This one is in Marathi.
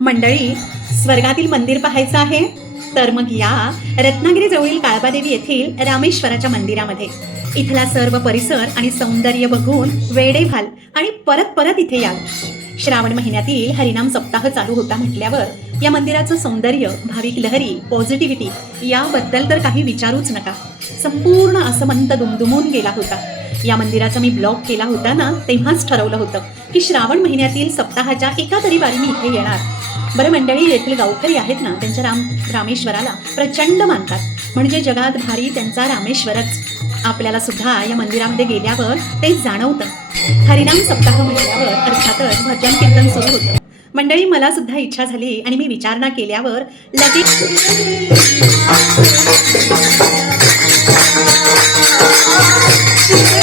मंडळी, स्वर्गातील मंदिर पाहायचं आहे तर मग या रत्नागिरी जवळील काळबादेवी येथील रामेश्वराच्या मंदिरामध्ये. इथला सर्व परिसर आणि सौंदर्य बघून वेडे व्हाल आणि परत परत इथे याल. श्रावण महिन्यातील हरिनाम सप्ताह चालू होता म्हटल्यावर या मंदिराचं सौंदर्य, भाविक लहरी, पॉझिटिव्हिटी याबद्दल तर काही विचारूच नका. संपूर्ण असं मंत दुमदुमून गेला होता. या मंदिराचा मी ब्लॉग केला होता ना, तेव्हाच ठरवलं होतं की श्रावण महिन्यातील सप्ताहाच्या एका तरी वारी मी इथे येणार. बरं मंडळी, येथील गावकरी आहेत ना, त्यांच्या रामेश्वराला प्रचंड मानतात. म्हणजे जगात भारी त्यांचा रामेश्वरच. आपल्याला सुद्धा या मंदिरामध्ये गेल्यावर ते जाणवतं. हरिनाम सप्ताह म्हटल्यावर अर्थातच भजन कीर्तन सुरू होतं. मंडळी, मला सुद्धा इच्छा झाली आणि मी विचारणा केल्यावर लगेच श्री